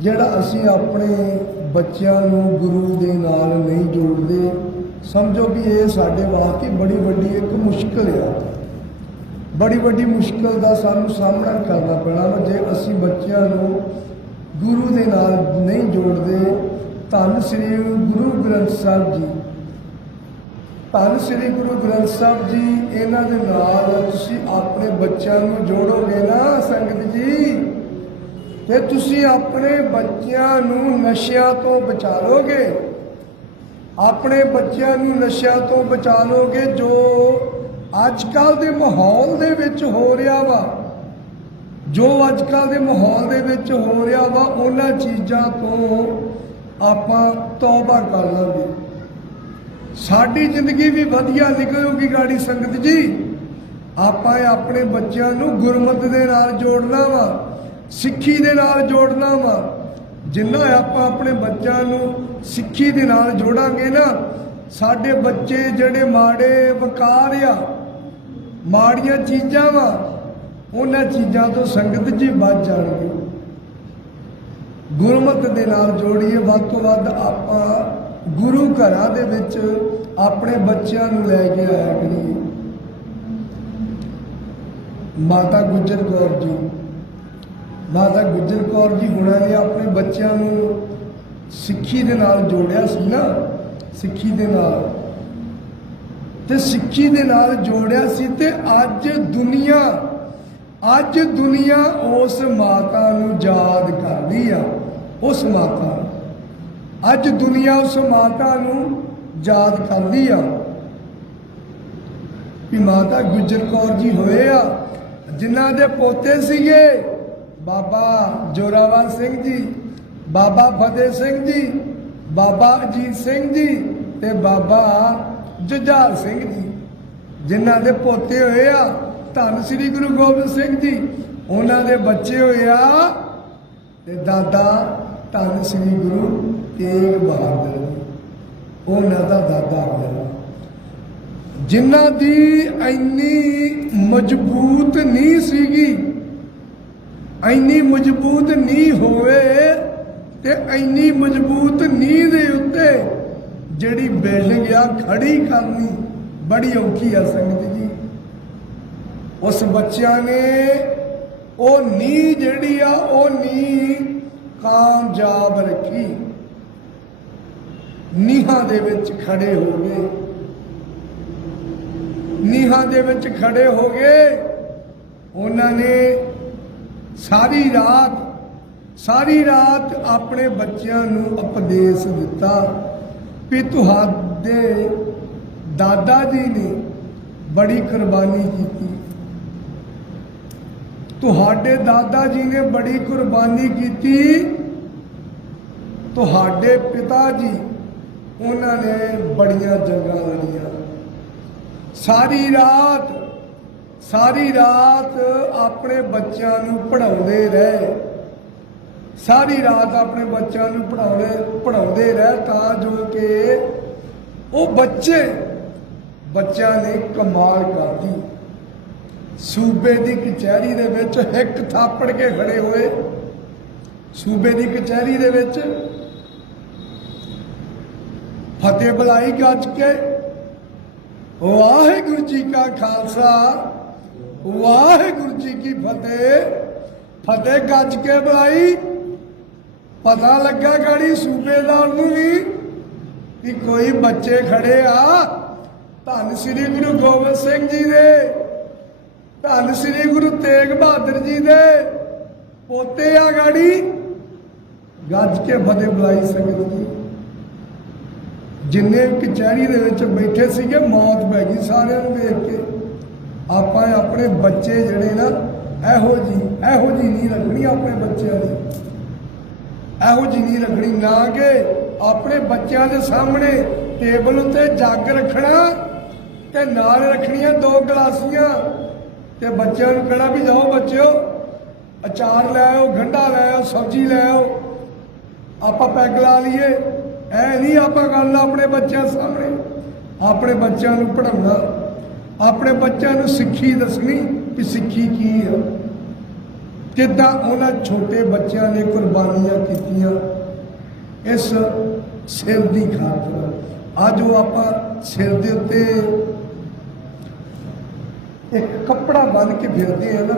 ਜਿਹੜਾ ਅਸੀਂ ਆਪਣੇ ਬੱਚਿਆਂ ਨੂੰ ਗੁਰੂ ਦੇ ਨਾਲ ਨਹੀਂ ਜੋੜਦੇ, ਸਮਝੋ ਵੀ ਇਹ ਸਾਡੇ ਵਾਸਤੇ ਬੜੀ ਵੱਡੀ ਇੱਕ ਮੁਸ਼ਕਲ ਆ। ਬੜੀ ਵੱਡੀ ਮੁਸ਼ਕਲ ਦਾ ਸਾਨੂੰ ਸਾਹਮਣਾ ਕਰਨਾ ਪੈਣਾ ਵਾ, ਜੇ ਅਸੀਂ ਬੱਚਿਆਂ ਨੂੰ ਗੁਰੂ ਦੇ ਨਾਲ ਨਹੀਂ ਜੋੜਦੇ, ਧੰਨ ਸ੍ਰੀ ਗੁਰੂ ਗ੍ਰੰਥ ਸਾਹਿਬ ਜੀ। ਧੰਨ ਸ੍ਰੀ ਗੁਰੂ ਗ੍ਰੰਥ ਸਾਹਿਬ ਜੀ, ਇਹਨਾਂ ਦੇ ਨਾਲ ਤੁਸੀਂ ਆਪਣੇ ਬੱਚਿਆਂ ਨੂੰ ਜੋੜੋਗੇ ਨਾ ਸੰਗਤ ਜੀ? ਤੇ ਤੁਸੀਂ ਆਪਣੇ ਬੱਚਿਆਂ ਨੂੰ ਨਸ਼ਿਆਂ ਤੋਂ ਬਚਾ ਲੋਗੇ ਆਪਣੇ ਬੱਚਿਆਂ ਨੂੰ ਨਸ਼ਿਆਂ ਤੋਂ ਬਚਾ ਲੋਗੇ ਜੋ ਅੱਜ ਕੱਲ ਦੇ ਮਾਹੌਲ ਦੇ ਵਿੱਚ ਹੋ ਰਿਹਾ ਵਾ। ਜੋ ਅੱਜ ਕੱਲ ਦੇ ਮਾਹੌਲ ਦੇ ਵਿੱਚ ਹੋ ਰਿਹਾ ਵਾ, ਉਹਨਾਂ ਚੀਜ਼ਾਂ ਤੋਂ ਆਪਾਂ ਤੌਬਾ ਕਰ ਲਾਂਗੇ। ਸਾਡੀ ਜ਼ਿੰਦਗੀ ਵੀ ਵਧੀਆ ਨਿਕਲੂਗੀ ਗਾੜੀ ਸੰਗਤ ਜੀ। ਆਪਾਂ ਆਪਣੇ ਬੱਚਿਆਂ ਨੂੰ ਗੁਰਮਤ ਦੇ ਨਾਲ ਜੋੜਨਾ ਵਾ। ਸਿੱਖੀ ਦੇ ਨਾਲ ਜੋੜਨਾ ਵਾ। ਜਿੰਨਾ ਆਪਾਂ ਆਪਣੇ ਬੱਚਿਆਂ ਨੂੰ ਸਿੱਖੀ ਦੇ ਨਾਲ ਜੋੜਾਂਗੇ ਨਾ, ਸਾਡੇ ਬੱਚੇ ਜਿਹੜੇ ਮਾੜੇ ਵਕਾਰ ਆ, ਮਾੜੀਆਂ ਚੀਜ਼ਾਂ ਵਾ, ਉਹਨਾਂ ਚੀਜ਼ਾਂ ਤੋਂ ਸੰਗਤ ਜੀ ਬਚ ਜਾਣਗੇ। ਗੁਰਮਤ ਦੇ ਨਾਲ ਜੋੜੀਏ, ਵੱਧ ਤੋਂ ਵੱਧ ਆਪਾਂ ਗੁਰੂ ਘਰਾਂ ਦੇ ਵਿੱਚ ਆਪਣੇ ਬੱਚਿਆਂ ਨੂੰ ਲੈ ਕੇ ਆਇਆ ਕਰੀਏ। ਮਾਤਾ ਗੁਜਰ ਕੌਰ ਜੀ ਮਾਤਾ ਗੁਜਰ ਕੌਰ ਜੀ ਹੁਣਾਂ ਨੇ ਆਪਣੇ ਬੱਚਿਆਂ ਨੂੰ ਸਿੱਖੀ ਦੇ ਨਾਲ ਜੋੜਿਆ ਸੀ ਨਾ, ਸਿੱਖੀ ਦੇ ਨਾਲ। ਤੇ ਸਿੱਖੀ ਦੇ ਨਾਲ ਜੋੜਿਆ ਸੀ ਤੇ ਅੱਜ ਦੁਨੀਆ ਅੱਜ ਦੁਨੀਆ ਉਸ ਮਾਤਾ ਨੂੰ ਯਾਦ ਕਰਦੀ ਆ, ਉਸ ਮਾਤਾ ਨੂੰ। ਅੱਜ ਦੁਨੀਆ ਉਸ ਮਾਤਾ ਨੂੰ ਯਾਦ ਕਰਦੀ ਆ। ਵੀ ਮਾਤਾ ਗੁਜਰ ਕੌਰ ਜੀ ਹੋਏ ਆ, ਜਿਨ੍ਹਾਂ ਦੇ ਪੋਤੇ ਸੀਗੇ ਬਾਬਾ ਜੋਰਾਵਰ ਸਿੰਘ ਜੀ, ਬਾਬਾ ਫਤਿਹ ਸਿੰਘ ਜੀ, ਬਾਬਾ ਅਜੀਤ ਸਿੰਘ ਜੀ ਤੇ ਬਾਬਾ ਜੁਝਾਰ ਸਿੰਘ ਜੀ। ਜਿਨ੍ਹਾਂ ਦੇ ਪੋਤੇ ਹੋਏ ਆ, ਧੰਨ ਸ੍ਰੀ ਗੁਰੂ ਗੋਬਿੰਦ ਸਿੰਘ ਜੀ। ਉਹਨਾਂ ਦੇ ਬੱਚੇ ਹੋਏ ਆ ਤੇ ਦਾਦਾ ਧੰਨ ਸ੍ਰੀ ਗੁਰੂ ਤੇਗ ਬਹਾਦਰ ਜੀ। ਉਹਨਾਂ ਦਾ ਦਾਦਾ ਹੋਇਆ। ਜਿਨ੍ਹਾਂ ਦੀ ਇੰਨੀ ਮਜ਼ਬੂਤ ਨਹੀਂ ਸੀਗੀ ਇੰਨੀ ਮਜ਼ਬੂਤ ਨਹੀਂ ਹੋਵੇ ਤੇ ਇੰਨੀ ਮਜ਼ਬੂਤ ਨੀਂਹ ਦੇ ਉੱਤੇ ਜਿਹੜੀ ਬਿਲਡਿੰਗ ਆ ਖੜੀ ਕਰਨੀ ਬੜੀ ਔਖੀ ਆ ਸੰਗਤ ਜੀ। ਉਸ ਬੱਚਿਆਂ ਨੇ ਉਹ ਨੀਂਹ ਜਿਹੜੀ ਆ, ਉਹ ਨੀਂਹ ਕਾਮਯਾਬ ਰੱਖੀ। ਨੀਹਾਂ ਦੇ ਵਿੱਚ ਖੜੇ ਹੋ ਗਏ। ਨੀਹਾਂ ਦੇ ਵਿੱਚ ਖੜੇ ਹੋ ਗਏ। ਉਹਨਾਂ ਨੇ ਸਾਰੀ ਰਾਤ ਸਾਰੀ ਰਾਤ ਆਪਣੇ ਬੱਚਿਆਂ ਨੂੰ ਉਪਦੇਸ਼ ਦਿੱਤਾ ਵੀ ਤੁਹਾਡੇ ਦਾਦਾ ਜੀ ਨੇ ਬੜੀ ਕੁਰਬਾਨੀ ਕੀਤੀ। ਤੁਹਾਡੇ ਦਾਦਾ ਜੀ ਨੇ ਬੜੀ ਕੁਰਬਾਨੀ ਕੀਤੀ। ਤੁਹਾਡੇ ਪਿਤਾ ਜੀ, ਉਹਨਾਂ ਨੇ ਬੜੀਆਂ ਜੰਗਾਂ ਲੜੀਆਂ। ਸਾਰੀ ਰਾਤ ਸਾਰੀ ਰਾਤ ਆਪਣੇ ਬੱਚਿਆਂ ਨੂੰ ਪੜਾਉਂਦੇ ਰਹੇ ਸਾਰੀ ਰਾਤ ਆਪਣੇ ਬੱਚਿਆਂ ਨੂੰ ਪੜਾਉਂਦੇ ਪੜਾਉਂਦੇ ਰਹੇ ਤਾਂ ਜੋ ਕਿ ਉਹ ਬੱਚੇ ਬੱਚਿਆਂ ਨੇ ਕਮਾਲ ਕਰਦੀ ਸੂਬੇ ਦੀ ਕਚਹਿਰੀ ਦੇ ਵਿੱਚ ਹਿੱਕ ਥਾਪੜ ਕੇ ਖੜੇ ਹੋਏ। ਸੂਬੇ ਦੀ ਕਚਹਿਰੀ ਦੇ ਵਿੱਚ ਫਤਿਹ ਬੁਲਾਈ ਗੱਜ ਕੇ, ਵਾਹਿਗੁਰੂ ਜੀ ਕਾ ਖਾਲਸਾ। ਵਾਹਿਗੁਰੂ ਜੀ ਕੀ ਫਤਿਹ। ਫਤਿਹ ਗੱਜ ਕੇ ਬੁਲਾਈ ਪਤਾ ਲੱਗਾ ਗਾੜੀ ਸੂਬੇਦਾਰ ਨੂੰ ਵੀ ਕਿ ਕੋਈ ਬੱਚੇ ਖੜੇ ਆ। ਧੰਨ ਸ੍ਰੀ ਗੁਰੂ ਗੋਬਿੰਦ ਸਿੰਘ ਜੀ ਦੇ। ਧੰਨ ਸ੍ਰੀ ਗੁਰੂ ਤੇਗ ਬਹਾਦਰ ਜੀ ਦੇ ਪੋਤੇ ਆ ਗਾੜੀ। ਗੱਜ ਕੇ ਫਤਿਹ ਬੁਲਾਈ ਸੰਗਤ ਜੀ। ਜਿੰਨੇ ਕਚਹਿਰੀ ਦੇ ਵਿੱਚ ਬੈਠੇ ਸੀਗੇ, ਮੌਤ ਪੈ ਗਈ ਸਾਰਿਆਂ ਨੂੰ ਦੇਖ ਕੇ। ਆਪਾਂ ਆਪਣੇ ਬੱਚੇ ਜਿਹੜੇ ਨਾ, ਇਹੋ ਜੀ ਇਹੋ ਜੀ ਨਹੀਂ ਰੱਖਣੀ ਆਪਣੇ ਬੱਚਿਆਂ ਦੀ। ਇਹੋ ਜੀ ਨਹੀਂ ਰੱਖਣੀ ਨਾ ਕਿ ਆਪਣੇ ਬੱਚਿਆਂ ਦੇ ਸਾਹਮਣੇ ਟੇਬਲ ਉੱਤੇ ਜੱਗ ਰੱਖਣਾ ਤੇ ਨਾਲ ਰੱਖਣੀਆਂ ਦੋ ਗਲਾਸੀਆਂ ਤੇ ਬੱਚਿਆਂ ਨੂੰ ਕਹਿਣਾ ਵੀ ਜਾਓ ਬੱਚਿਓ, ਅਚਾਰ ਲੈ ਆਓ, ਗੰਢਾ ਲੈ ਆਓ, ਸਬਜ਼ੀ ਲੈ ਆਓ। ਆਪਾਂ ਪੈਗ ਲਾ ਲਈਏ। ਐ ਨਹੀਂ ਆਪਾਂ ਗੱਲ ਆਪਣੇ ਬੱਚਿਆਂ ਸਾਹਮਣੇ, ਆਪਣੇ ਬੱਚਿਆਂ ਨੂੰ ਪੜਾਉਣਾ ਆਪਣੇ ਬੱਚਿਆਂ ਨੂੰ ਸਿੱਖੀ ਦੱਸਣੀ ਕਿ ਸਿੱਖੀ ਕੀ ਆ। ਕਿੱਦਾਂ ਉਹਨਾਂ ਛੋਟੇ ਬੱਚਿਆਂ ਨੇ ਕੁਰਬਾਨੀਆਂ ਕੀਤੀਆਂ, ਇਸ ਸਿਰ ਦੀ ਖਾਤਰ। ਅੱਜ ਉਹ ਆਪਾਂ ਸਿਰ ਦੇ ਉੱਤੇ ਇੱਕ ਕੱਪੜਾ ਬੰਨ ਕੇ ਫਿਰਦੇ ਆ ਨਾ,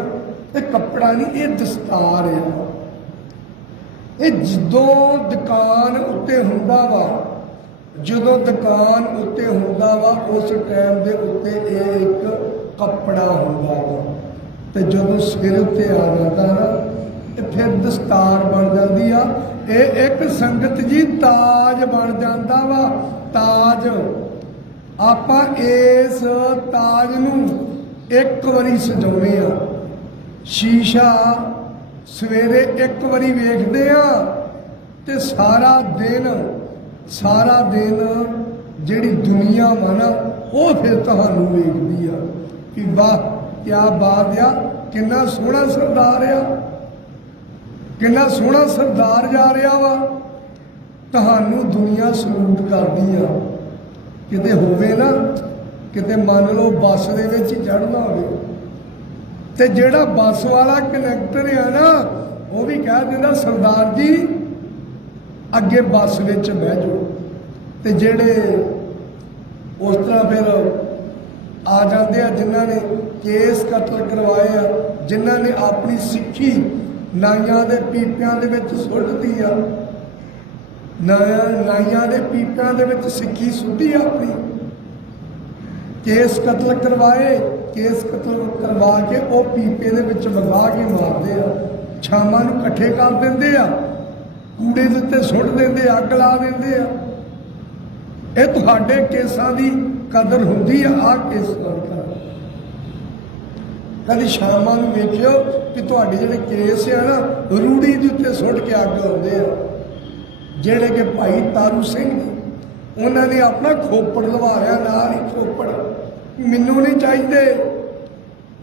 ਇਹ ਕੱਪੜਾ ਨਹੀਂ ਇਹ ਦਸਤਾਰ ਆ। ਇਹ ਜਦੋਂ ਦੁਕਾਨ ਉੱਤੇ ਹੁੰਦਾ ਵਾ ਜਦੋਂ ਦੁਕਾਨ ਉੱਤੇ ਹੁੰਦਾ ਵਾ, ਉਸ ਟਾਈਮ ਦੇ ਉੱਤੇ ਇਹ ਇੱਕ ਕੱਪੜਾ ਹੁੰਦਾ ਵਾ। ਤੇ ਜਦੋਂ ਸਿਰ ਉੱਤੇ ਆ ਜਾਂਦਾ ਨਾ, ਤੇ ਫਿਰ ਦਸਤਾਰ ਬਣ ਜਾਂਦੀ ਆ। ਇਹ ਇੱਕ ਸੰਗਤ ਜੀ ਤਾਜ ਬਣ ਜਾਂਦਾ ਵਾ, ਤਾਜ। ਆਪਾਂ ਇਸ ਤਾਜ ਨੂੰ ਇੱਕ ਵਾਰੀ ਸਜਾਉਨੇ ਆ। ਸ਼ੀਸ਼ਾ ਸਵੇਰੇ ਇੱਕ ਵਾਰੀ ਵੇਖਦੇ ਆ, ਤੇ ਸਾਰਾ ਦਿਨ ਸਾਰਾ ਦਿਨ ਜਿਹੜੀ ਦੁਨੀਆ ਵਾ ਨਾ, ਉਹ ਫਿਰ ਤੁਹਾਨੂੰ ਵੇਖਦੀ ਆ ਕਿ ਵਾਹ ਕੀ ਬਾਤ ਆ, ਕਿੰਨਾ ਸੋਹਣਾ ਸਰਦਾਰ ਆ। ਕਿੰਨਾ ਸੋਹਣਾ ਸਰਦਾਰ ਜਾ ਰਿਹਾ ਵਾ। ਤੁਹਾਨੂੰ ਦੁਨੀਆ ਸਲੂਟ ਕਰਦੀ ਆ। ਕਿਤੇ ਹੋਵੇ ਨਾ, ਕਿਤੇ ਮੰਨ ਲਓ ਬੱਸ ਦੇ ਵਿੱਚ ਹੀ ਚੜ੍ਹਨਾ ਹੋਵੇ। ਤੇ ਜਿਹੜਾ ਬੱਸ ਵਾਲਾ ਕਨੈਕਟਰ ਆ ਨਾ, ਉਹ ਵੀ ਕਹਿ ਦਿੰਦਾ, ਸਰਦਾਰ ਜੀ ਅੱਗੇ ਬੱਸ ਵਿੱਚ ਬਹਿ ਜਾਓ। ਤੇ ਜਿਹੜੇ ਉਸ ਤਰ੍ਹਾਂ ਫਿਰ ਆ ਜਾਂਦੇ ਆ, ਜਿਨ੍ਹਾਂ ਨੇ ਕੇਸ ਕਤਲ ਕਰਵਾਏ ਆ, ਜਿਨ੍ਹਾਂ ਨੇ ਆਪਣੀ ਸਿੱਖੀ ਨਾਈਆਂ ਦੇ ਪੀਪਿਆਂ ਦੇ ਵਿੱਚ ਸੁੱਟਦੀ ਆ ਨਾਈਆਂ ਦੇ ਪੀਪਿਆਂ ਦੇ ਵਿੱਚ ਸਿੱਖੀ ਸੁੱਟੀ ਆਪਣੀ। ਕੇਸ ਕਤਲ ਕਰਵਾਏ, ਕੇਸ ਕਤਲ ਕਰਵਾ ਕੇ ਉਹ ਪੀਪੇ ਦੇ ਵਿੱਚ ਵਗਾ ਕੇ ਮਾਰਦੇ ਆ ਛਾਮਾਂ ਨੂੰ ਇਕੱਠੇ ਕਰ ਦਿੰਦੇ ਆ। ਕੂੜੇ ਦੇ ਉੱਤੇ ਸੁੱਟ ਦਿੰਦੇ ਅੱਗ ਲਾ ਦਿੰਦੇ ਆ। ਇਹ ਤੁਹਾਡੇ ਕੇਸਾਂ ਦੀ ਕਦਰ ਹੁੰਦੀ ਆ ਆ ਕੇਸ ਨਾਲ ਕਰ ਕਦੀ ਸ਼ਾਮਾਂ ਨੂੰ ਵੇਖਿਓ ਕਿ ਤੁਹਾਡੇ ਜਿਹੜੇ ਕੇਸ ਆ ਨਾ, ਰੂੜੀ ਦੇ ਉੱਤੇ ਸੁੱਟ ਕੇ ਅੱਗ ਲਾਉਂਦੇ ਆ। ਜਿਹੜੇ ਕਿ ਭਾਈ ਤਾਰੂ ਸਿੰਘ ਨੇ, ਉਹਨਾਂ ਨੇ ਆਪਣਾ ਖੋਪੜ ਲਵਾਇਆ, ਨਾਲ ਹੀ ਖੋਪੜ। ਮੈਨੂੰ ਨਹੀਂ ਚਾਹੀਦੇ,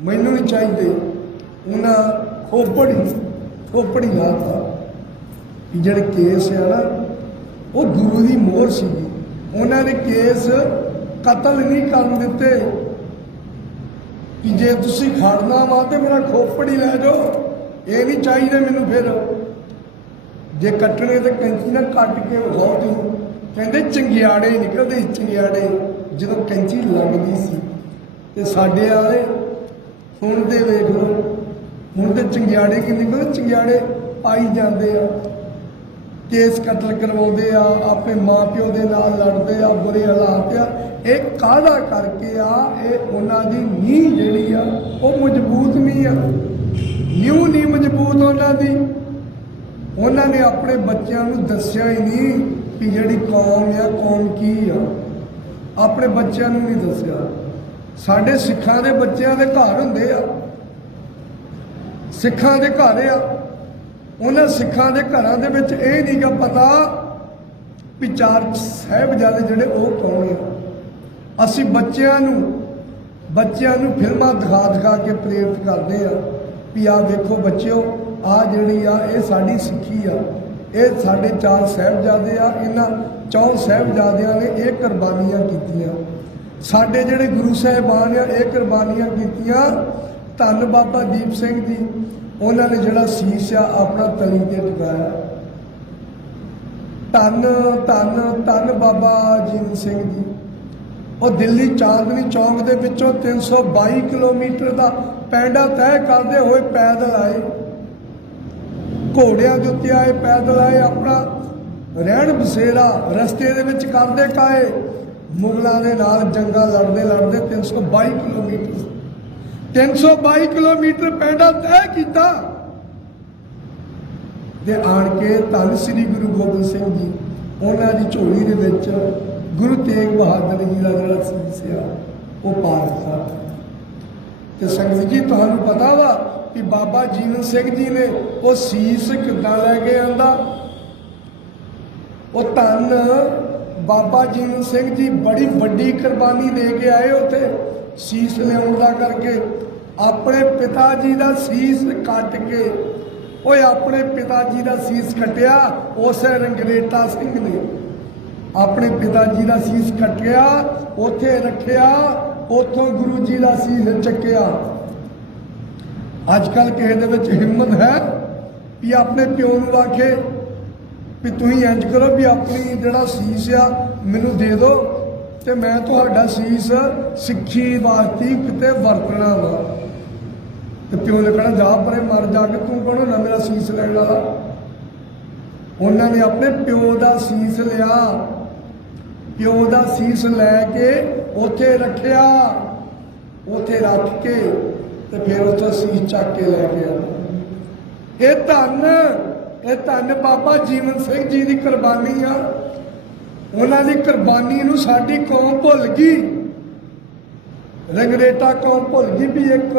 ਮੈਨੂੰ ਨਹੀਂ ਚਾਹੀਦੇ। ਉਹਨਾਂ ਖੋਪੜ ਹੀ ਖੋਪੜ ਹੀ ਲਾਤਾ। ਵੀ ਜਿਹੜੇ ਕੇਸ ਆ ਨਾ, ਉਹ ਗੁਰੂ ਦੀ ਮੋਹਰ ਸੀਗੀ ਉਹਨਾਂ ਨੇ ਕੇਸ ਕਤਲ ਨਹੀਂ ਕਰਨ ਦਿੱਤੇ। ਕਿ ਜੇ ਤੁਸੀਂ ਖੜਨਾ ਵਾ ਤੇ ਮੇਰਾ ਖੋਪੜ ਹੀ ਲੈ ਜਾਓ। ਇਹ ਨਹੀਂ ਚਾਹੀਦਾ ਮੈਨੂੰ ਫਿਰ। ਜੇ ਕੱਟਣੇ ਤੇ ਕੈਂਚੀ ਨਾਲ ਕੱਟ ਕੇ ਵਿਖਾਓ ਤੁਸੀਂ ਕਹਿੰਦੇ ਚੰਗਿਆੜੇ ਨਿਕਲਦੇ ਸੀ, ਚੰਗਿਆੜੇ, ਜਦੋਂ ਕੈਂਚੀ ਲੱਗਦੀ ਸੀ। ਤੇ ਸਾਡੇ ਵਾਲੇ, ਹੁਣ ਦੇ ਵੇਖ ਲਓ, ਹੁਣ ਤੇ ਚੰਗਿਆੜੇ ਕੀ ਨਿਕਲਦੇ ਚੰਗਿਆੜੇ ਆਈ ਜਾਂਦੇ ਆ। ਕੇਸ ਕਤਲ ਕਰਵਾਉਂਦੇ ਆ ਆਪਣੇ ਮਾਪਿਓ ਦੇ ਨਾਲ ਲੜਦੇ ਆ, ਬੁਰੇ ਹਾਲਾਤ ਆ। ਇਹ ਕਾਹਦਾ ਕਰਕੇ ਆ? ਇਹ ਉਹਨਾਂ ਦੀ ਨੀਂਹ ਜਿਹੜੀ ਆ, ਉਹ ਮਜ਼ਬੂਤ ਨਹੀਂ ਆ। ਨਿਊ ਨਹੀਂ ਮਜ਼ਬੂਤ ਉਹਨਾਂ ਦੀ। ਉਹਨਾਂ ਨੇ ਆਪਣੇ ਬੱਚਿਆਂ ਨੂੰ ਦੱਸਿਆ ਹੀ ਨਹੀਂ ਕਿ ਜਿਹੜੀ ਕੌਮ ਆ, ਕੌਮ ਕੀ ਆ। ਆਪਣੇ ਬੱਚਿਆਂ ਨੂੰ ਨਹੀਂ ਦੱਸਿਆ। ਸਾਡੇ ਸਿੱਖਾਂ ਦੇ ਬੱਚਿਆਂ ਦੇ ਘਰ ਹੁੰਦੇ ਆ। ਸਿੱਖਾਂ ਦੇ ਘਰ ਆ। ਉਹਨਾਂ ਸਿੱਖਾਂ ਦੇ ਘਰਾਂ ਦੇ ਵਿੱਚ ਇਹ ਨਹੀਂ ਗਾ ਪਤਾ ਵੀ ਚਾਰ ਸਾਹਿਬਜ਼ਾਦੇ ਜਿਹੜੇ ਉਹ ਕੌਣ ਆ ਅਸੀਂ ਬੱਚਿਆਂ ਨੂੰ ਬੱਚਿਆਂ ਨੂੰ ਫਿਲਮਾਂ ਦਿਖਾ ਦਿਖਾ ਕੇ ਪ੍ਰੇਰਿਤ ਕਰਦੇ ਆ ਵੀ ਆ ਵੇਖੋ ਬੱਚਿਓ ਆ ਜਿਹੜੀ ਆ, ਇਹ ਸਾਡੀ ਸਿੱਖੀ ਆ। ਇਹ ਸਾਡੇ ਚਾਰ ਸਾਹਿਬਜ਼ਾਦੇ ਆ, ਇਹਨਾਂ ਚੌਂ ਸਾਹਿਬਜ਼ਾਦਿਆਂ ਨੇ ਇਹ ਕੁਰਬਾਨੀਆਂ ਕੀਤੀਆਂ। ਸਾਡੇ ਜਿਹੜੇ ਗੁਰੂ ਸਾਹਿਬਾਨ ਆ, ਇਹ ਕੁਰਬਾਨੀਆਂ ਕੀਤੀਆਂ ਧੰਨ ਬਾਬਾ ਦੀਪ ਸਿੰਘ ਜੀ। ਉਹਨਾਂ ਨੇ ਜਿਹੜਾ ਸੀਸ ਆ ਆਪਣਾ ਤਲੀ ਤੇ ਟਿਕਾਇਆ ਧੰਨ ਧੰਨ ਧੰਨ ਬਾਬਾ ਜੀਵਨ ਸਿੰਘ ਜੀ। ਉਹ ਦਿੱਲੀ ਚਾਂਦਨੀ ਚੌਂਕ ਦੇ ਵਿੱਚੋਂ 322 ਕਿਲੋਮੀਟਰ ਦਾ ਪੈਂਡਾ ਤੈਅ ਕਰਦੇ ਹੋਏ ਪੈਦਲ ਆਏ। ਘੋੜਿਆਂ ਦੇ ਉੱਤੇ ਆਏ ਪੈਦਲ ਆਏ, ਆਪਣਾ ਰਹਿਣ ਬਸੇਰਾ ਰਸਤੇ ਦੇ ਵਿੱਚ ਕਰਦੇ ਕਾਏ। ਮੁਗਲਾਂ ਦੇ ਨਾਲ ਜੰਗਾਂ ਲੜਦੇ ਲੜਦੇ 322 ਕਿਲੋਮੀਟਰ 322 ਕਿਲੋਮੀਟਰ ਪੈਂਡਾ ਤੈਅ ਕੀਤਾ। ਤੇ ਆਣ ਕੇ ਧੰਨ ਸ੍ਰੀ ਗੁਰੂ ਗੋਬਿੰਦ ਸਿੰਘ ਜੀ, ਉਹਨਾਂ ਦੀ ਝੋਲੀ ਦੇ ਵਿੱਚ ਗੁਰੂ ਤੇਗ ਬਹਾਦਰ ਜੀ ਦਾ ਜਿਹੜਾ ਸੀਸ ਉਹ ਪਾ ਦਿੱਤਾ। ਤੇ ਸੰਗਤ ਜੀ, ਤੁਹਾਨੂੰ ਪਤਾ ਵਾ ਕਿ ਬਾਬਾ ਜੀਵਨ ਸਿੰਘ ਜੀ ਨੇ ਉਹ ਸੀਸ ਕਿੱਦਾਂ ਲੈ ਕੇ ਆਂਦਾ? ਉਹ ਧੰਨ ਬਾਬਾ ਜੀਵਨ ਸਿੰਘ ਜੀ ਬੜੀ ਵੱਡੀ ਕੁਰਬਾਨੀ ਦੇ ਕੇ ਆਏ ਉੱਥੇ। ਸੀਸ ਲਿਆਉਣ ਦਾ ਕਰਕੇ ਆਪਣੇ ਪਿਤਾ ਜੀ ਦਾ ਸੀਸ ਕੱਟ ਕੇ, ਓਏ ਆਪਣੇ ਪਿਤਾ ਜੀ ਦਾ ਸੀਸ ਕੱਟਿਆ, ਉਸੇ ਰੰਗਰੇਟਾ ਸਿੰਘ ਨੇ। ਆਪਣੇ ਪਿਤਾ ਜੀ ਦਾ ਸੀਸ ਕੱਟਿਆ, ਉੱਥੇ ਰੱਖਿਆ, ਉੱਥੋਂ ਗੁਰੂ ਜੀ ਦਾ ਸੀਸ ਚੱਕਿਆ। ਅੱਜ ਕੱਲ ਕਿਸੇ ਦੇ ਵਿੱਚ ਹਿੰਮਤ ਹੈ ਵੀ ਆਪਣੇ ਪਿਓ ਨੂੰ ਆਖੇ ਵੀ ਤੁਸੀਂ ਇੰਜ ਕਰੋ ਵੀ ਆਪਣੀ ਜਿਹੜਾ ਸੀਸ ਆ, ਮੈਨੂੰ ਦੇ ਦਿਓ ਤੇ ਮੈਂ ਤੁਹਾਡਾ ਸੀਸ ਸਿੱਖੀ ਵਾਸਤੇ ਕਿਤੇ ਵਰਤਣਾ ਵਾ। ਤੇ ਪਿਓ ਨੇ ਕਹਿਣਾ, ਜਾ ਪਰੇ ਮਰ ਜਾ ਕੇ ਤੂੰ ਕੌਣ ਨਾ ਮੇਰਾ ਸੀਸ ਲੈਣ ਵਾਲਾ? ਉਹਨਾਂ ਨੇ ਆਪਣੇ ਪਿਓ ਦਾ ਸੀਸ ਲਿਆ। ਪਿਓ ਦਾ ਸੀਸ ਲੈ ਕੇ ਉੱਥੇ ਰੱਖਿਆ। ਉੱਥੇ ਰੱਖ ਕੇ ਤੇ ਫਿਰ ਉੱਥੇ ਸੀਸ ਚੱਕ ਕੇ ਲੈ ਕੇ ਆਇਆ ਇਹ ਧੰਨ ਇਹ ਧੰਨ ਬਾਬਾ ਜੀਵਨ ਸਿੰਘ ਜੀ ਦੀ ਕੁਰਬਾਨੀ ਆ। ਉਹਨਾਂ ਦੀ ਕੁਰਬਾਨੀ ਨੂੰ ਸਾਡੀ ਕੌਮ ਭੁੱਲ ਗਈ। ਰੰਗਰੇਟਾ ਕੌਮ ਭੁੱਲ ਗਈ ਵੀ ਇੱਕ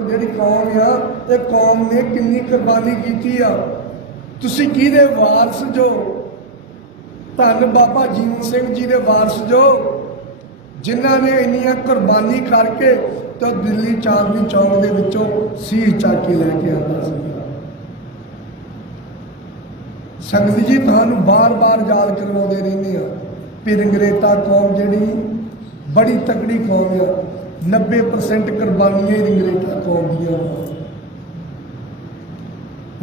ਜਿਹੜੀ ਕੌਮ ਆ, ਇਹ ਕੌਮ ਨੇ ਕਿੰਨੀ ਕੁਰਬਾਨੀ ਕੀਤੀ ਆ। ਤੁਸੀਂ ਕਿਹਦੇ ਵਾਰਸ ਜੋ? ਧੰਨ ਬਾਬਾ ਜੀਵਨ ਸਿੰਘ ਜੀ ਦੇ ਵਾਰਸ ਜੋ, ਜਿਨ੍ਹਾਂ ਨੇ ਇੰਨੀਆਂ ਕੁਰਬਾਨੀ ਕਰਕੇ ਤਾਂ ਦਿੱਲੀ ਚਾਂਦਨੀ ਚੌਕ ਦੇ ਵਿੱਚੋਂ ਸੀਸ ਚੱਕ ਕੇ ਲੈ ਕੇ ਆਉਂਦਾ ਸੀ। ਸੰਗਤ ਜੀ, ਤੁਹਾਨੂੰ ਬਾਰ-ਬਾਰ ਯਾਦ ਕਰਵਾਉਂਦੇ ਰਹਿੰਦੇ ਆ ਵੀ ਰੰਗਰੇਟਾ ਕੌਮ ਜਿਹੜੀ ਬੜੀ ਤਕੜੀ ਕੌਮ ਆ। 90% ਕੁਰਬਾਨੀਆਂ ਹੀ ਰੰਗਰੇਟਾ ਕੌਮ ਦੀਆਂ ਵਾ।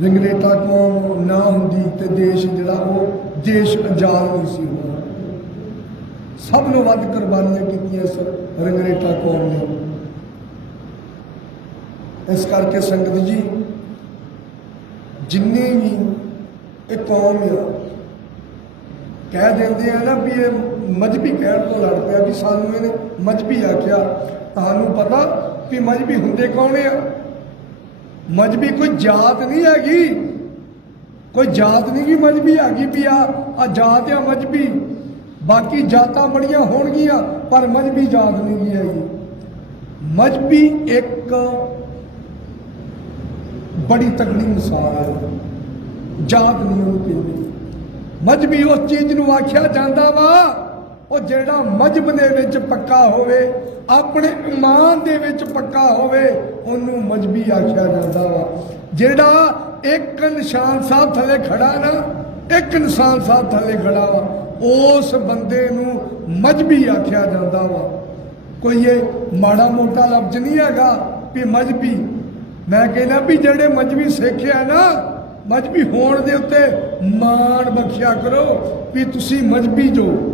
ਰੰਗਰੇਟਾ ਕੌਮ ਨਾ ਹੁੰਦੀ ਤੇ ਦੇਸ਼ ਜਿਹੜਾ ਉਹ ਦੇਸ਼ ਆਜ਼ਾਦ ਨਹੀਂ ਸੀ ਹੋਣਾ ਸਭ ਨੂੰ ਵੱਧ ਕੁਰਬਾਨੀਆਂ ਕੀਤੀਆਂ ਸਰ ਰੰਗਰੇਟਾ ਕੌਮ ਨੇ। ਇਸ ਕਰਕੇ ਸੰਗਤ ਜੀ, ਜਿੰਨੇ ਵੀ ਇਹ ਕੌਮ ਆ, ਕਹਿ ਦਿੰਦੇ ਆ ਨਾ ਵੀ ਇਹ ਮਜਬੀ ਕਹਿਣ ਤੋਂ ਲੜ ਪਿਆ ਵੀ ਸਾਨੂੰ ਇਹਨੇ ਮਜਬੀ ਆਖਿਆ। ਤੁਹਾਨੂੰ ਪਤਾ ਵੀ ਮਜਬੀ ਹੁੰਦੇ ਕੌਣ ਆ? ਮਜਬੀ ਕੋਈ ਜਾਤ ਨਹੀਂ ਹੈਗੀ। ਕੋਈ ਜਾਤ ਨਹੀਂ ਕਿ ਮਜਬੀ ਹੈਗੀ ਵੀ ਆ ਆ ਜਾਤ ਆ ਮਜਬੀ। ਬਾਕੀ ਜਾਤਾਂ ਬੜੀਆਂ ਹੋਣਗੀਆਂ, ਪਰ ਮਜਬੀ ਜਾਤ ਨਹੀਂ ਗੀ ਹੈਗੀ। ਮਜਬੀ ਇੱਕ ਬੜੀ ਤਕੜੀ ਮਿਸਾਲ ਹੈ। ਜਾਤ ਨਹੀਂ ਉਹਨੂੰ ਕਹਿੰਦੇ ਮਜਬੀ ਉਸ ਚੀਜ਼ ਨੂੰ ਆਖਿਆ ਜਾਂਦਾ ਵਾ ਉਹ ਜਿਹੜਾ ਮਜਬ ਦੇ ਵਿੱਚ ਪੱਕਾ ਹੋਵੇ, ਆਪਣੇ ਇਮਾਨ ਦੇ ਵਿੱਚ ਪੱਕਾ ਹੋਵੇ, ਉਹਨੂੰ ਮਜਬੀ ਆਖਿਆ ਜਾਂਦਾ ਵਾ। ਜਿਹੜਾ ਇੱਕ ਨਿਸ਼ਾਨ ਸਾਹਿਬ ਥੱਲੇ ਖੜਾ ਨਾ, ਇੱਕ ਇਨਸਾਨ ਸਾਹਿਬ ਥੱਲੇ ਖੜਾ ਵਾ, ਉਸ ਬੰਦੇ ਨੂੰ ਮਜਬੀ ਆਖਿਆ ਜਾਂਦਾ ਵਾ। ਕੋਈ ਇਹ ਮਾੜਾ ਮੋਟਾ ਲਫ਼ਜ਼ ਨਹੀਂ ਹੈਗਾ ਵੀ ਮਜਬੀ। ਮੈਂ ਕਹਿੰਦਾ ਵੀ ਜਿਹੜੇ ਮਜਬੀ ਸਿੱਖਿਆ ਨਾ, ਮਜਬੀ ਹੋਣ ਦੇ ਉੱਤੇ ਮਾਣ ਬਖਸ਼ਿਆ ਕਰੋ ਵੀ ਤੁਸੀਂ ਮਜਬੀ ਜੋ।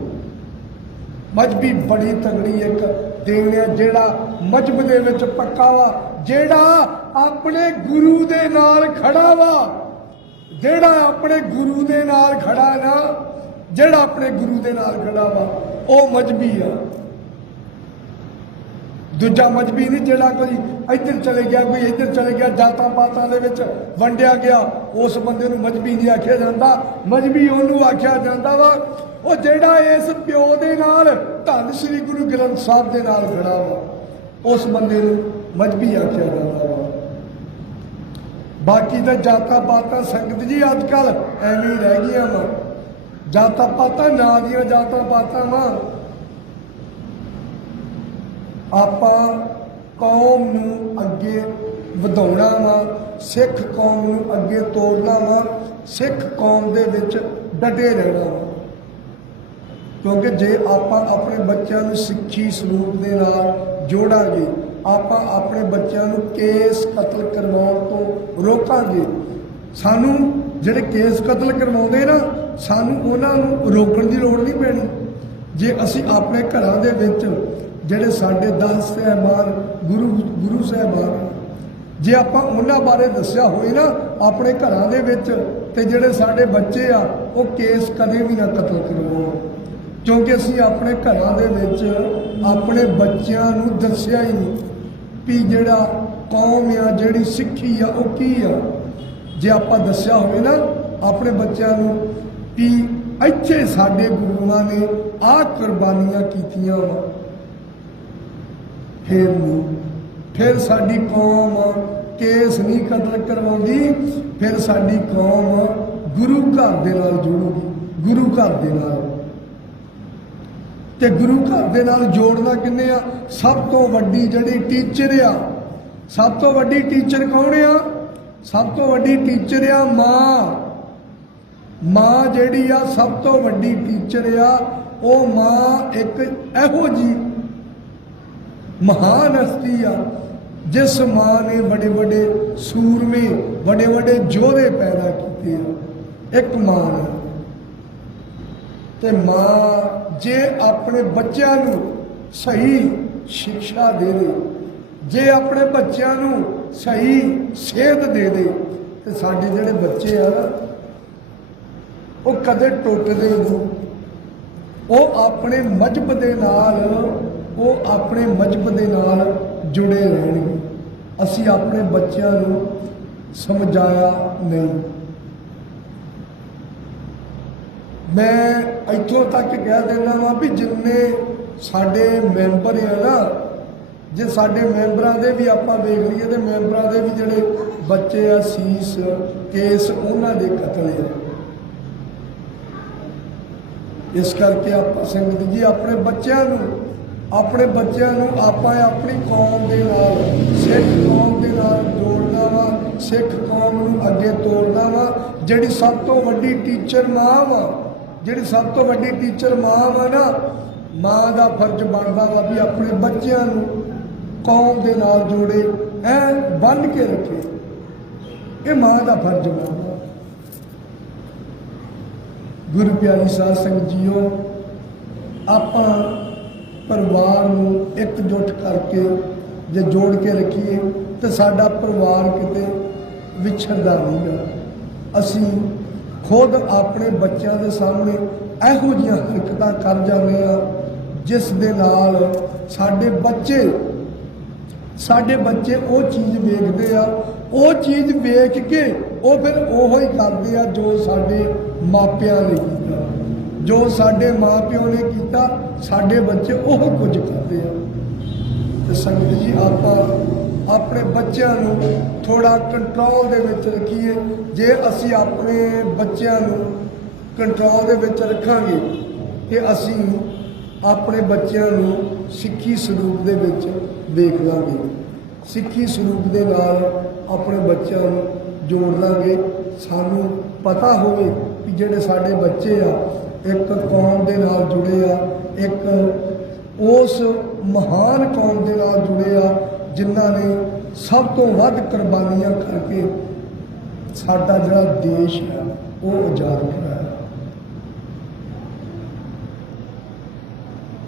ਮਜਬੀ ਬੜੀ ਤਗੜੀ ਇੱਕ ਦੇਣ ਹੈ ਜਿਹੜਾ ਮਜਬ ਦੇ ਵਿੱਚ ਪੱਕਾ ਵਾ, ਜਿਹੜਾ ਆਪਣੇ ਗੁਰੂ ਦੇ ਨਾਲ ਖੜਾ ਵਾ। ਜਿਹੜਾ ਆਪਣੇ ਗੁਰੂ ਦੇ ਨਾਲ ਖੜਾ ਨਾ, ਜਿਹੜਾ ਆਪਣੇ ਗੁਰੂ ਦੇ ਨਾਲ ਖੜਾ ਵਾ, ਉਹ ਮਜਬੀ ਆ। ਦੂਜਾ ਮਜਬੀ ਨਹੀਂ ਜਿਹੜਾ ਕੋਈ ਇੱਧਰ ਚਲੇ ਗਿਆ, ਕੋਈ ਇੱਧਰ ਚਲੇ ਗਿਆ ਜਾਤਾਂ ਪਾਤਾਂ ਦੇ ਵਿੱਚ ਵੰਡਿਆ ਗਿਆ, ਉਸ ਬੰਦੇ ਨੂੰ ਮਜਬੀ ਨਹੀਂ ਆਖਿਆ ਜਾਂਦਾ। ਮਜਬੀ ਉਹਨੂੰ ਆਖਿਆ ਜਾਂਦਾ ਵਾ ਉਹ ਜਿਹੜਾ ਇਸ ਪਿਓ ਦੇ ਨਾਲ ਧੰਨ ਸ੍ਰੀ ਗੁਰੂ ਗ੍ਰੰਥ ਸਾਹਿਬ ਦੇ ਨਾਲ ਖੜਾ ਵਾ, ਉਸ ਬੰਦੇ ਨੂੰ ਮਜਬੀ ਆਖਿਆ ਜਾਂਦਾ ਵਾ। ਬਾਕੀ ਤਾਂ ਜਾਤਾਂ ਪਾਤਾਂ ਸੰਗਤ ਜੀ ਅੱਜ ਕੱਲ ਐਵੇਂ ਰਹਿ ਗਈਆਂ ਵਾ। ਜਾਤਾਂ ਪਾਤਾਂ ਨਾ ਦੀਆਂ ਜਾਤਾਂ ਪਾਤਾਂ ਵਾ। ਆਪਾਂ ਕੌਮ ਨੂੰ ਅੱਗੇ ਵਧਾਉਣਾ ਵਾ, ਸਿੱਖ ਕੌਮ ਨੂੰ ਅੱਗੇ ਤੋੜਨਾ ਵਾ, ਸਿੱਖ ਕੌਮ ਦੇ ਵਿੱਚ ਡਟੇ ਰਹਿਣਾ ਵਾ। ਕਿਉਂਕਿ ਜੇ ਆਪਾਂ ਆਪਣੇ ਬੱਚਿਆਂ ਨੂੰ ਸਿੱਖੀ ਸਰੂਪ ਦੇ ਨਾਲ ਜੋੜਾਂਗੇ, ਆਪਾਂ ਆਪਣੇ ਬੱਚਿਆਂ ਨੂੰ ਕੇਸ ਕਤਲ ਕਰਵਾਉਣ ਤੋਂ ਰੋਕਾਂਗੇ। ਸਾਨੂੰ ਜਿਹੜੇ ਕੇਸ ਕਤਲ ਕਰਵਾਉਂਦੇ ਨਾ, ਸਾਨੂੰ ਉਹਨਾਂ ਨੂੰ ਰੋਕਣ ਦੀ ਲੋੜ ਨਹੀਂ ਪੈਣੀ। ਜੇ ਅਸੀਂ ਆਪਣੇ ਘਰਾਂ ਦੇ ਵਿੱਚ ਜਿਹੜੇ ਸਾਡੇ 10 ਸਹਿਬਾਨ, ਗੁਰੂ ਗੁਰੂ ਸਹਿਬਾਨ ਜੇ ਆਪਾਂ ਉਹਨਾਂ ਬਾਰੇ ਦੱਸਿਆ ਹੋਏ ਨਾ, ਆਪਣੇ ਘਰਾਂ ਦੇ ਵਿੱਚ ਤੇ ਜਿਹੜੇ ਸਾਡੇ ਬੱਚੇ ਆ, ਉਹ ਕੇਸ ਕਦੇ ਵੀ ਨਾ ਕਤਲ ਕਰਵਾਉਣ। ਕਿਉਂਕਿ ਅਸੀਂ ਆਪਣੇ ਘਰਾਂ ਦੇ ਵਿੱਚ ਆਪਣੇ ਬੱਚਿਆਂ ਨੂੰ ਦੱਸਿਆ ਹੀ ਨਹੀਂ ਵੀ ਜਿਹੜਾ ਕੌਮ ਆ, ਜਿਹੜੀ ਸਿੱਖੀ ਆ, ਉਹ ਕੀ ਆ। ਜੇ ਆਪਾਂ ਦੱਸਿਆ ਹੋਵੇ ਨਾ ਆਪਣੇ ਬੱਚਿਆਂ ਨੂੰ ਵੀ ਇੱਥੇ ਸਾਡੇ ਗੁਰੂਆਂ ਨੇ ਆਹ ਕੁਰਬਾਨੀਆਂ ਕੀਤੀਆਂ ਵਾ, ਫਿਰ ਨਹੀਂ। ਫਿਰ ਸਾਡੀ ਕੌਮ ਕੇਸ ਨਹੀਂ ਕਤਲ ਕਰਵਾਉਂਦੀ, ਫਿਰ ਸਾਡੀ ਕੌਮ ਗੁਰੂ ਘਰ ਦੇ ਨਾਲ ਜੁੜੂਗੀ, ਗੁਰੂ ਘਰ ਦੇ ਨਾਲ। ਤੇ ਗੁਰੂ ਘਰ ਦੇ ਨਾਲ ਜੋੜਨਾ ਕਿੰਨੇ ਆ? ਸਭ ਤੋਂ ਵੱਡੀ ਜਿਹੜੀ ਟੀਚਰ ਆ, ਸਭ ਤੋਂ ਵੱਡੀ ਟੀਚਰ ਕੌਣ ਆ? ਸਭ ਤੋਂ ਵੱਡੀ ਟੀਚਰ ਆ ਮਾਂ। ਮਾਂ ਜਿਹੜੀ ਆ, ਸਭ ਤੋਂ ਵੱਡੀ ਟੀਚਰ ਆ, ਉਹ ਮਾਂ ਇੱਕ ਇਹੋ ਜੀ ਮਹਾਨ ਹਸਤੀ ਆ, ਜਿਸ ਮਾਂ ਨੇ ਵੱਡੇ ਵੱਡੇ ਸੂਰਮੇ, ਵੱਡੇ ਵੱਡੇ ਯੋਧੇ ਪੈਦਾ ਕੀਤੇ ਆ। ਇੱਕ ਮਾਂ ਨੇ। ਤੇ ਮਾਂ ਜੇ ਆਪਣੇ ਬੱਚਿਆਂ ਨੂੰ ਸਹੀ ਸਿੱਖਿਆ ਦੇ ਦੇ, ਜੇ ਆਪਣੇ ਬੱਚਿਆਂ ਨੂੰ ਸਹੀ ਸਿਹਤ ਦੇ ਦੇ, ਤੇ ਸਾਡੇ ਜਿਹੜੇ ਬੱਚੇ ਆ, ਉਹ ਕਦੇ ਟੁੱਟਦੇ ਨਹੀਂ। ਉਹ ਆਪਣੇ ਮਜਬ ਦੇ ਨਾਲ, ਉਹ ਆਪਣੇ ਮਜਬ ਦੇ ਨਾਲ ਜੁੜੇ ਰਹਿਣਗੇ। ਅਸੀਂ ਆਪਣੇ ਬੱਚਿਆਂ ਨੂੰ ਸਮਝਾਇਆ ਨਹੀਂ। ਮੈਂ ਇੱਥੋਂ ਤੱਕ ਕਹਿ ਦਿੰਦਾ ਵਾ ਵੀ ਜਿੰਨੇ ਸਾਡੇ ਮੈਂਬਰ ਆ ਨਾ, ਜੇ ਸਾਡੇ ਮੈਂਬਰਾਂ ਦੇ ਵੀ ਆਪਾਂ ਵੇਖ ਲਈਏ ਤੇ ਮੈਂਬਰਾਂ ਦੇ ਵੀ ਜਿਹੜੇ ਬੱਚੇ ਆ, ਸੀਸ, ਕੇਸ, ਉਹਨਾਂ ਦੇ ਕਤਲ ਆ। ਇਸ ਕਰਕੇ ਆਪਾਂ ਸੰਗਤ ਜੀ ਆਪਣੇ ਬੱਚਿਆਂ ਨੂੰ, ਆਪਣੇ ਬੱਚਿਆਂ ਨੂੰ ਆਪਾਂ ਆਪਣੀ ਕੌਮ ਦੇ ਨਾਲ, ਸਿੱਖ ਕੌਮ ਦੇ ਨਾਲ ਜੋੜਨਾ ਵਾ, ਸਿੱਖ ਕੌਮ ਨੂੰ ਅੱਗੇ ਤੋਰਨਾ ਵਾ, ਜਿਹੜੀ ਸਭ ਤੋਂ ਵੱਡੀ ਟੀਚਰ ਨਾ ਵਾ ਜਿਹੜੀ ਸਭ ਤੋਂ ਵੱਡੀ ਟੀਚਰ ਮਾਂ ਵਾ ਨਾ, ਮਾਂ ਦਾ ਫਰਜ਼ ਬਣਦਾ ਵਾ ਵੀ ਆਪਣੇ ਬੱਚਿਆਂ ਨੂੰ ਕੌਮ ਦੇ ਨਾਲ ਜੋੜੇ, ਐ ਬੰਨ ਕੇ ਰੱਖੇ। ਇਹ ਮਾਂ ਦਾ ਫਰਜ਼ ਬਣਦਾ। ਗੁਰੂ ਪਿਆਰੀ ਸਾਧ ਸੰਗਤ ਜੀਓ, ਆਪਾਂ ਪਰਿਵਾਰ ਨੂੰ ਇਕਜੁੱਟ ਕਰਕੇ ਜੇ ਜੋੜ ਕੇ ਰੱਖੀਏ, ਤੇ ਸਾਡਾ ਪਰਿਵਾਰ ਕਿਤੇ ਵਿਛੜਦਾ ਨਹੀਂਗਾ ਅਸੀਂ ਖੁਦ ਆਪਣੇ ਬੱਚਿਆਂ ਦੇ ਸਾਹਮਣੇ ਇਹੋ ਜਿਹੀਆਂ ਹਰਕਤਾਂ ਕਰ ਜਾਂਦੇ ਆ, ਜਿਸ ਦੇ ਨਾਲ ਸਾਡੇ ਬੱਚੇ ਸਾਡੇ ਬੱਚੇ ਉਹ ਚੀਜ਼ ਵੇਖਦੇ ਆ, ਉਹ ਚੀਜ਼ ਵੇਖ ਕੇ ਉਹ ਫਿਰ ਉਹੋ ਹੀ ਕਰਦੇ ਆ ਜੋ ਸਾਡੇ ਮਾਪਿਆਂ ਨੇ ਕੀਤਾ। ਜੋ ਸਾਡੇ ਮਾਪਿਆਂ ਨੇ ਕੀਤਾ, ਸਾਡੇ ਬੱਚੇ ਉਹ ਕੁਝ ਕਰਦੇ ਆ। ਤੇ ਸੰਗਤ ਜੀ, ਆਪਾਂ ਆਪਣੇ ਬੱਚਿਆਂ ਨੂੰ ਥੋੜਾ ਕੰਟਰੋਲ ਦੇ ਵਿੱਚ ਰੱਖੀਏ। ਜੇ ਅਸੀਂ ਆਪਣੇ ਬੱਚਿਆਂ ਨੂੰ ਕੰਟਰੋਲ ਦੇ ਵਿੱਚ ਰੱਖਾਂਗੇ ਕਿ ਅਸੀਂ ਆਪਣੇ ਬੱਚਿਆਂ ਨੂੰ ਸਿੱਖੀ ਸਰੂਪ ਦੇ ਵਿੱਚ ਵੇਖ ਲਾਂਗੇ। ਸਿੱਖੀ ਸਰੂਪ ਦੇ ਨਾਲ ਆਪਣੇ ਬੱਚਿਆਂ ਨੂੰ ਜੋੜ ਲਾਂਗੇ। ਸਾਨੂੰ ਪਤਾ ਹੋਵੇ ਕਿ ਜਿਹੜੇ ਸਾਡੇ ਬੱਚੇ ਆ, ਇੱਕ ਕੌਮ ਦੇ ਨਾਲ ਜੁੜੇ ਆ, ਇੱਕ ਉਸ ਮਹਾਨ ਕੌਮ ਦੇ ਨਾਲ ਜੁੜੇ ਆ ਜਿਨ੍ਹਾਂ ਨੇ ਸਭ ਤੋਂ ਵੱਧ ਕੁਰਬਾਨੀਆਂ ਕਰਕੇ ਸਾਡਾ ਜਿਹੜਾ ਦੇਸ਼ ਹੈ, ਉਹ ਆਜ਼ਾਦ ਕਰਾਇਆ।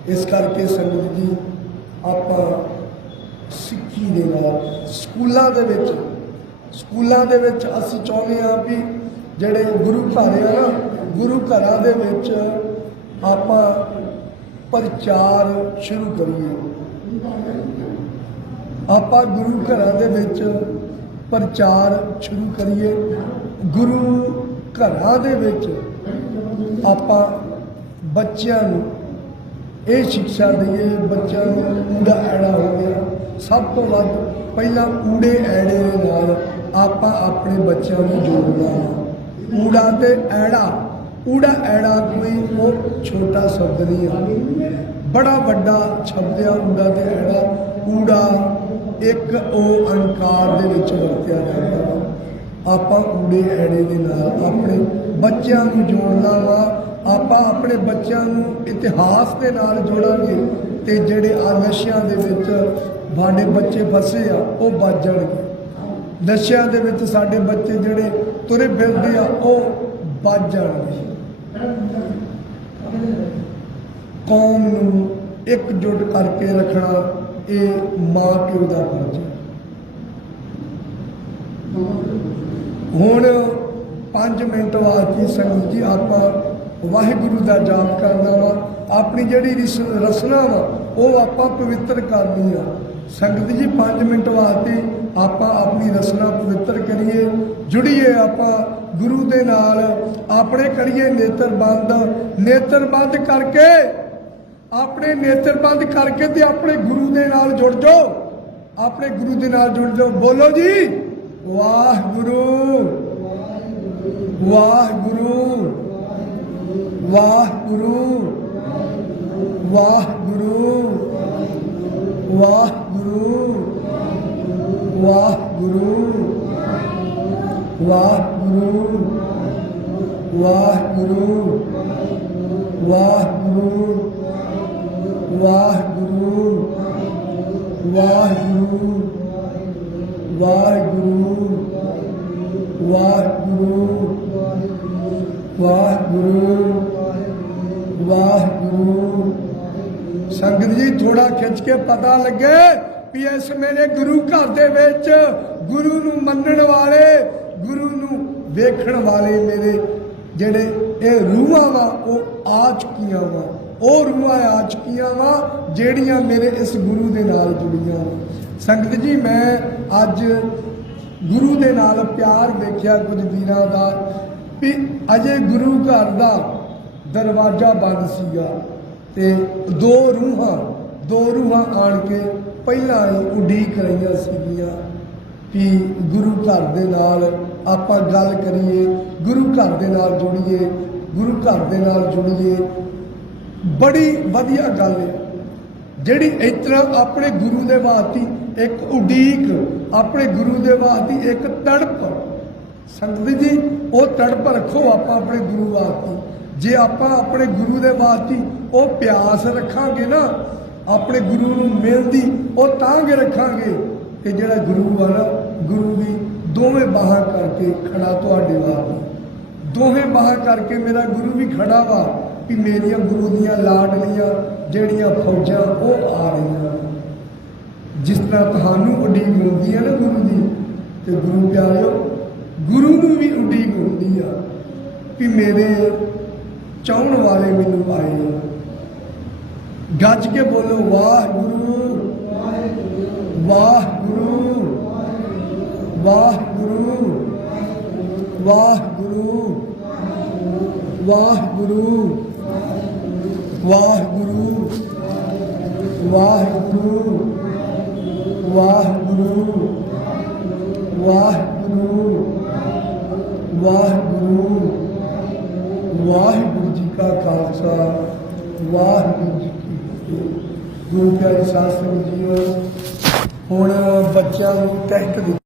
ਇਸ ਕਰਕੇ ਸੰਗਤ ਜੀ, ਆਪਾਂ ਸਿੱਖੀ ਦੇ ਨਾਲ ਸਕੂਲਾਂ ਦੇ ਵਿੱਚ, ਸਕੂਲਾਂ ਦੇ ਵਿੱਚ ਅਸੀਂ ਚਾਹੁੰਦੇ ਹਾਂ ਵੀ ਜਿਹੜੇ ਗੁਰੂ ਘਰ ਆ ਨਾ, ਗੁਰੂ ਘਰਾਂ ਦੇ ਵਿੱਚ ਆਪਾਂ ਪ੍ਰਚਾਰ ਸ਼ੁਰੂ ਕਰੀਏ। ਆਪਾਂ ਗੁਰੂ ਘਰਾਂ ਦੇ ਵਿੱਚ ਪ੍ਰਚਾਰ ਸ਼ੁਰੂ ਕਰੀਏ। ਗੁਰੂ ਘਰਾਂ ਦੇ ਵਿੱਚ ਆਪਾਂ ਬੱਚਿਆਂ ਨੂੰ ਇਹ ਸਿੱਖਿਆ ਦਈਏ, ਬੱਚਿਆਂ ਨੂੰ ਊੜਾ ਐੜਾ ਹੋ ਗਿਆ। ਸਭ ਤੋਂ ਵੱਧ ਪਹਿਲਾਂ ਊੜੇ ਐੜੇ ਦੇ ਨਾਲ ਆਪਾਂ ਆਪਣੇ ਬੱਚਿਆਂ ਨੂੰ ਜੋੜਨਾ ਹੈ। ਊੜਾ ਤੇ ਐੜਾ ਊੜਾ ਐੜਾ ਕੋਈ ਉਹ ਛੋਟਾ ਸ਼ਬਦ ਨਹੀਂ ਆ ਬੜਾ ਵੱਡਾ ਸ਼ਬਦ ਆ ਊੜਾ ਤੇ ਐੜਾ। ਊੜਾ ਇੱਕ ਉਹ ਅਨਕਾਰ ਦੇ ਵਿੱਚ ਵਰਤਿਆ ਜਾਂਦਾ ਵਾ। ਆਪਾਂ ਊੜੇ ਐੜੇ ਦੇ ਨਾਲ ਆਪਣੇ ਬੱਚਿਆਂ ਨੂੰ ਜੋੜਨਾ ਵਾ। ਆਪਾਂ ਆਪਣੇ ਬੱਚਿਆਂ ਨੂੰ ਇਤਿਹਾਸ ਦੇ ਨਾਲ ਜੋੜਾਂਗੇ ਤੇ ਜਿਹੜੇ ਆ ਨਸ਼ਿਆਂ ਦੇ ਵਿੱਚ ਸਾਡੇ ਬੱਚੇ ਫਸੇ ਆ, ਉਹ ਬਚ ਜਾਣਗੇ। ਨਸ਼ਿਆਂ ਦੇ ਵਿੱਚ ਸਾਡੇ ਬੱਚੇ ਜਿਹੜੇ ਤੁਰੇ ਫਿਰਦੇ ਆ, ਉਹ ਬਚ ਜਾਣਗੇ। ਕੌਮ ਨੂੰ ਇਕਜੁੱਟ ਕਰਕੇ ਰੱਖਣਾ ਇਹ ਮਾਂ ਪਿਓ ਦਾ ਫਰਜ਼ ਹੈ। ਹੁਣ 5 ਮਿੰਟ ਵਾਸਤੇ ਸੰਗਤ ਜੀ, ਆਪਾਂ ਵਾਹਿਗੁਰੂ ਦਾ ਜਾਪ ਕਰਨਾ ਵਾ। ਆਪਣੀ ਜਿਹੜੀ ਰਸਨਾ ਵਾ, ਉਹ ਆਪਾਂ ਪਵਿੱਤਰ ਕਰਨੀ ਆ। ਸੰਗਤ ਜੀ 5 ਮਿੰਟ ਵਾਸਤੇ ਆਪਾਂ ਆਪਣੀ ਰਸਨਾ ਪਵਿੱਤਰ ਕਰੀਏ। ਜੁੜੀਏ ਆਪਾਂ ਗੁਰੂ ਦੇ ਨਾਲ। ਆਪਣੇ ਕਰੀਏ ਨੇਤਰ ਬੰਦ। ਨੇਤਰ ਬੰਦ ਕਰਕੇ ਆਪਣੇ ਨੇਤਰ ਬੰਦ ਕਰਕੇ ਤੇ ਆਪਣੇ ਗੁਰੂ ਦੇ ਨਾਲ ਜੁੜ ਜਾਓ। ਆਪਣੇ ਗੁਰੂ ਦੇ ਨਾਲ ਜੁੜ ਜਾਓ। ਬੋਲੋ ਜੀ, ਵਾਹਿਗੁਰੂ। ਵਾਹਿਗੁਰੂ। ਵਾਹਿਗੁਰੂ। ਵਾਹਿਗੁਰੂ। ਵਾਹਿਗੁਰੂ। ਵਾਹਿਗੁਰੂ। ਵਾਹਿਗੁਰੂ। ਵਾਹਿਗੁਰੂ। ਵਾਹਿਗੁਰੂ। ਵਾਹਿਗੁਰੂ ਵਾਹਿਗੁਰੂ ਵਾਹਿਗੁਰੂ ਵਾਹਿਗੁਰੂ ਵਾਹਿਗੁਰੂ ਵਾਹਿਗੁਰੂ। ਸੰਗਤ ਜੀ ਥੋੜਾ ਖਿੱਚ ਕੇ ਪਤਾ ਲੱਗੇ ਵੀ ਇਸ ਮੇਰੇ ਗੁਰੂ ਘਰ ਦੇ ਵਿੱਚ ਗੁਰੂ ਨੂੰ ਮੰਨਣ ਵਾਲੇ, ਗੁਰੂ ਨੂੰ ਵੇਖਣ ਵਾਲੇ ਮੇਰੇ ਜਿਹੜੇ ਇਹ ਰੂਹਾਂ ਵਾ, ਉਹ ਆ ਚੁੱਕੀਆਂ ਵਾ। ਉਹ ਰੂਹਾਂ ਆ ਚੁੱਕੀਆਂ ਵਾ, ਜਿਹੜੀਆਂ ਮੇਰੇ ਇਸ ਗੁਰੂ ਦੇ ਨਾਲ ਜੁੜੀਆਂ ਸੰਗਤ ਜੀ, ਮੈਂ ਅੱਜ ਗੁਰੂ ਦੇ ਨਾਲ ਪਿਆਰ ਵੇਖਿਆ ਕੁਝ ਵੀਰਾਂ ਦਾ, ਵੀ ਅਜੇ ਗੁਰੂ ਘਰ ਦਾ ਦਰਵਾਜ਼ਾ ਬੰਦ ਸੀਗਾ ਤੇ ਦੋ ਰੂਹਾਂ ਦੋ ਰੂਹਾਂ ਆਣ ਕੇ ਪਹਿਲਾਂ ਹੀ ਉਡੀਕ ਰਹੀਆਂ ਸੀਗੀਆਂ ਕਿ ਗੁਰੂ ਘਰ ਦੇ ਨਾਲ ਆਪਾਂ ਗੱਲ ਕਰੀਏ, ਗੁਰੂ ਘਰ ਦੇ ਨਾਲ ਜੁੜੀਏ, ਗੁਰੂ ਘਰ ਦੇ ਨਾਲ ਜੁੜੀਏ ਬੜੀ ਵਧੀਆ ਗੱਲ ਹੈ। ਜਿਹੜੀ ਇਸ ਤਰ੍ਹਾਂ ਆਪਣੇ ਗੁਰੂ ਦੇ ਵਾਸਤੇ ਇੱਕ ਉਡੀਕ, ਆਪਣੇ ਗੁਰੂ ਦੇ ਵਾਸਤੇ ਇੱਕ ਤੜਪ। ਸੰਗਤ ਜੀ, ਉਹ ਤੜਪ ਰੱਖੋ ਆਪਾਂ ਆਪਣੇ ਗੁਰੂ ਵਾਸਤੇ। ਜੇ ਆਪਾਂ ਆਪਣੇ ਗੁਰੂ ਦੇ ਵਾਸਤੇ ਉਹ ਪਿਆਸ ਰੱਖਾਂਗੇ ਨਾ, ਆਪਣੇ ਗੁਰੂ ਨੂੰ ਮਿਲਦੀ, ਉਹ ਤਾਂ ਕੇ ਰੱਖਾਂਗੇ ਕਿ ਜਿਹੜਾ ਗੁਰੂ ਆ ਨਾ, ਗੁਰੂ ਵੀ ਦੋਵੇਂ ਬਾਹਾਂ ਕਰਕੇ ਖੜਾ ਤੁਹਾਡੇ ਵਾਸਤੇ। ਦੋਵੇਂ ਬਾਹਾਂ ਕਰਕੇ ਮੇਰਾ ਗੁਰੂ ਵੀ ਖੜਾ ਵਾ। ਕਿ ਮੇਰੀਆਂ ਗੁਰੂ ਦੀਆਂ ਲਾਡਲੀਆਂ ਜਿਹੜੀਆਂ ਫੌਜਾਂ ਉਹ ਆ ਰਹੀਆਂ ਜਿਸ ਤਰ੍ਹਾਂ ਤੁਹਾਨੂੰ ਉਡੀਕ ਹੁੰਦੀ ਹੈ ਨਾ ਗੁਰੂ ਦੀ, ਤੇ ਗੁਰੂ ਪਿਆਰਿਓ, ਗੁਰੂ ਨੂੰ ਵੀ ਉਡੀਕ ਹੁੰਦੀ ਆ ਕਿ ਮੇਰੇ ਚਾਹਣ ਵਾਲੇ ਮੈਨੂੰ ਆਏ ਆ। ਗੱਜ ਕੇ ਬੋਲੋ, ਵਾਹਿਗੁਰੂ ਵਾਹਿਗੁਰੂ ਵਾਹਿਗੁਰੂ ਵਾਹਿਗੁਰੂ ਵਾਹਿਗੁਰੂ ਵਾਹਿਗੁਰੂ ਵਾਹਿਗੁਰੂ ਵਾਹਿਗੁਰੂ ਵਾਹਿਗੁਰੂ ਵਾਹਿਗੁਰੂ ਵਾਹਿਗੁਰੂ ਜੀ ਕਾ ਖਾਲਸਾ, ਵਾਹਿਗੁਰੂ ਜੀ ਕੀ ਫਤਿਹ। ਗੁਰੂ ਪਿਆਰੇ ਸਾਧ ਸੰਗਤ ਜੀਓ, ਹੁਣ ਬੱਚਿਆਂ ਨੂੰ ਟੈਸਟ ਦਿੱਤਾ